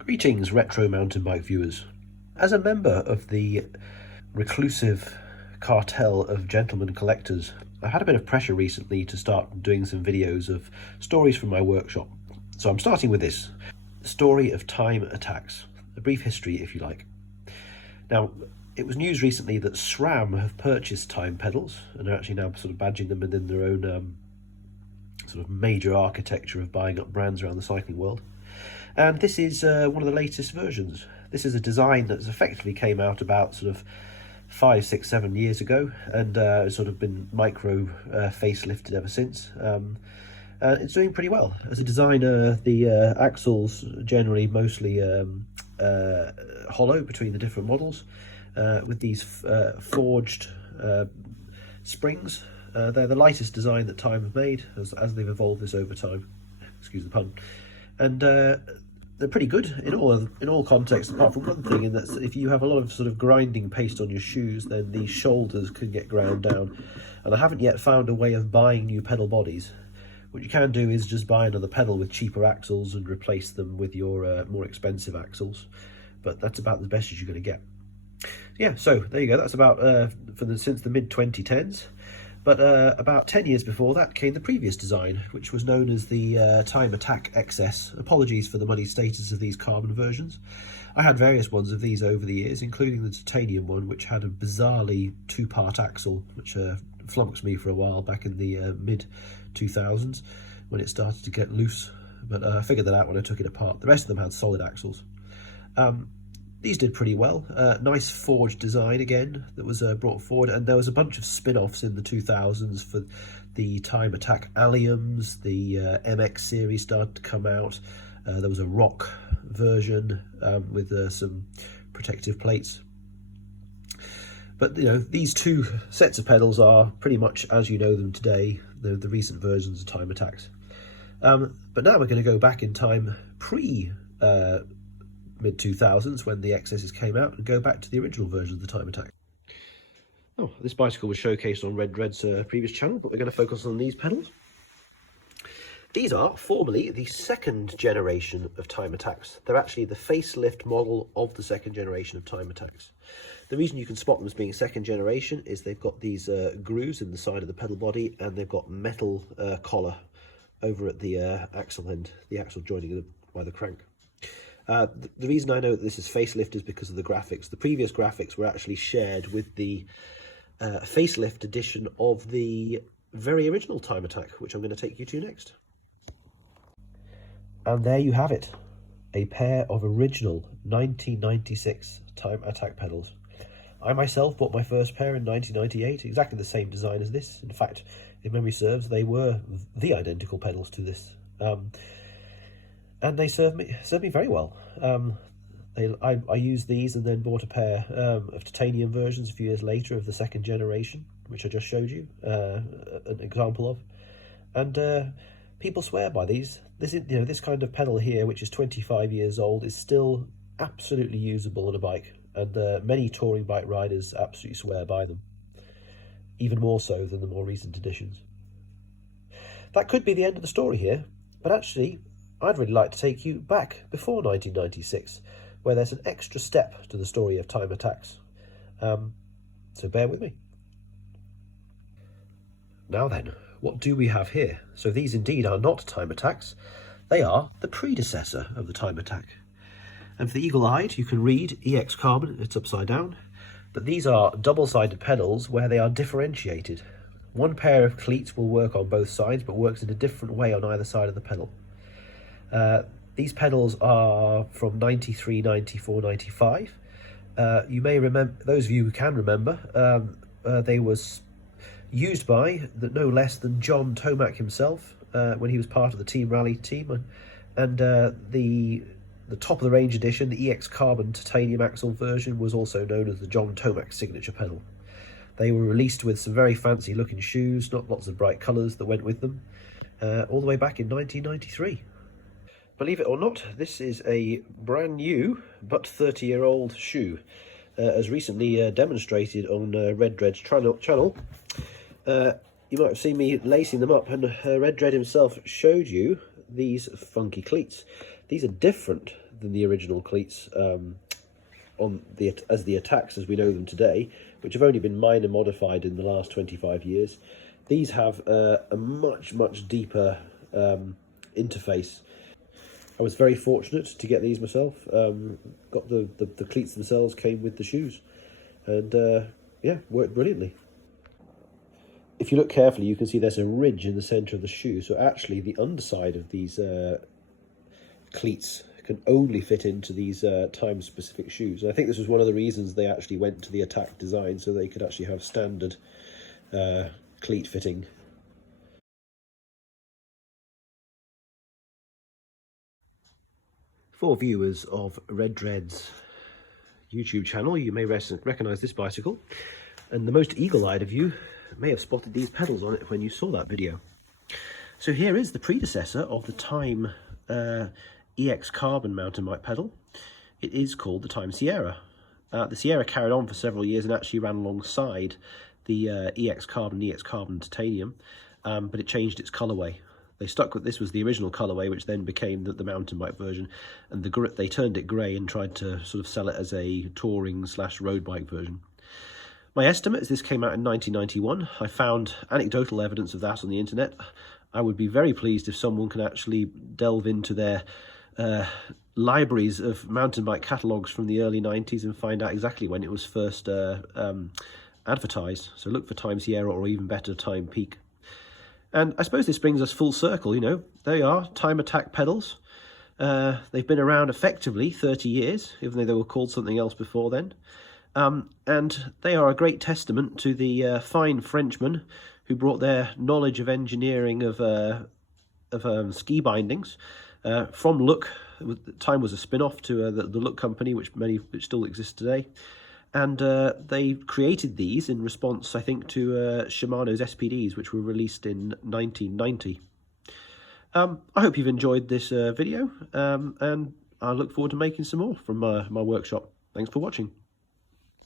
Greetings, retro mountain bike viewers. As a member of the reclusive cartel of gentlemen collectors, I had a bit of pressure recently to start doing some videos of stories from my workshop. So I'm starting with this, the story of Time ATACs, a brief history if you like. Now, it was news recently that SRAM have purchased Time pedals and are actually now sort of badging them within their own sort of major architecture of buying up brands around the cycling world. And this is one of the latest versions. This is a design that's effectively came out about sort of 5, 6, 7 years ago, and sort of been micro facelifted ever since. It's doing pretty well. As a designer, the axles generally mostly hollow between the different models, with these forged springs. They're the lightest design that Time have made, as they've evolved this over time. Excuse the pun. And they're pretty good in all contexts, apart from one thing, in that if you have a lot of sort of grinding paste on your shoes, then the shoulders can get ground down. And I haven't yet found a way of buying new pedal bodies. What you can do is just buy another pedal with cheaper axles and replace them with your more expensive axles. But that's about the best as you're going to get. Yeah, so there you go. That's about since the mid-2010s. But about 10 years before that came the previous design, which was known as the Time ATAC XS. Apologies for the muddy status of these carbon versions. I had various ones of these over the years, including the titanium one, which had a bizarrely two-part axle, which flummoxed me for a while back in the mid-2000s when it started to get loose. But I figured that out when I took it apart. The rest of them had solid axles. These did pretty well. Nice forged design again that was brought forward, and there was a bunch of spin-offs in the 2000s for the Time ATAC Alliums. The MX series started to come out. There was a rock version with some protective plates. But you know, these two sets of pedals are pretty much as you know them today, the recent versions of Time ATACs. But now we're going to go back in time mid-2000s when the XSs came out and go back to the original version of the Time ATAC. Oh, this bicycle was showcased on Red Dread's previous channel, but we're going to focus on these pedals. These are formerly the second generation of Time ATACs. They're actually the facelift model of the second generation of Time ATACs. The reason you can spot them as being second generation is they've got these grooves in the side of the pedal body, and they've got metal collar over at the axle end, the axle joining by the crank. The reason I know that this is facelift is because of the graphics. The previous graphics were actually shared with the facelift edition of the very original Time ATAC, which I'm going to take you to next. And there you have it, a pair of original 1996 Time ATAC pedals. I myself bought my first pair in 1998, exactly the same design as this. In fact, if memory serves, they were the identical pedals to this. And they served me very well. I used these and then bought a pair of titanium versions a few years later of the second generation, which I just showed you an example of. And people swear by these. This kind of pedal here, which is 25 years old, is still absolutely usable on a bike, and many touring bike riders absolutely swear by them, even more so than the more recent editions. That could be the end of the story here, but actually I'd really like to take you back before 1996, where there's an extra step to the story of Time ATACs. So bear with me. Now then, what do we have here? So these indeed are not Time ATACs. They are the predecessor of the Time ATAC. And for the eagle-eyed, you can read EX Carbon, it's upside down. But these are double-sided pedals where they are differentiated. One pair of cleats will work on both sides, but works in a different way on either side of the pedal. These pedals are from 93, 94, 95. You may remember, those of you who can remember, they was used by no less than John Tomac himself when he was part of the Team Rally team. And the top of the range edition, the EX Carbon titanium axle version, was also known as the John Tomac signature pedal. They were released with some very fancy looking shoes, not lots of bright colours that went with them, all the way back in 1993. Believe it or not, this is a brand new but 30-year-old shoe, as recently demonstrated on Red Dread's channel. You might have seen me lacing them up, and Red Dread himself showed you these funky cleats. These are different than the original cleats as the ATACs as we know them today, which have only been minor modified in the last 25 years. These have a much deeper interface. I was very fortunate to get these myself. Got the cleats themselves came with the shoes, and yeah, worked brilliantly. If you look carefully, you can see there's a ridge in the centre of the shoe. So actually, the underside of these cleats can only fit into these time-specific shoes. And I think this was one of the reasons they actually went to the ATAC design, so they could actually have standard cleat fitting. For viewers of Red Dread's YouTube channel, you may recognise this bicycle, and the most eagle-eyed of you may have spotted these pedals on it when you saw that video. So here is the predecessor of the Time EX Carbon mountain bike pedal. It is called the Time Sierra. The Sierra carried on for several years and actually ran alongside the EX Carbon Titanium, but it changed its colourway. They stuck with this was the original colourway, which then became the mountain bike version, and they turned it grey and tried to sort of sell it as a touring / road bike version. My estimate is this came out in 1991. I found anecdotal evidence of that on the internet. I would be very pleased if someone can actually delve into their libraries of mountain bike catalogues from the early 90s and find out exactly when it was first advertised. So look for Time Sierra, or even better, Time Peak. And I suppose this brings us full circle, you know. They are Time ATAC pedals. They've been around effectively 30 years, even though they were called something else before then. And they are a great testament to the fine Frenchmen who brought their knowledge of engineering of ski bindings from Look. Time was a spin-off to the Look company, which still exists today. And they created these in response, I think, to Shimano's SPDs, which were released in 1990. I hope you've enjoyed this video, and I look forward to making some more from my workshop. Thanks for watching.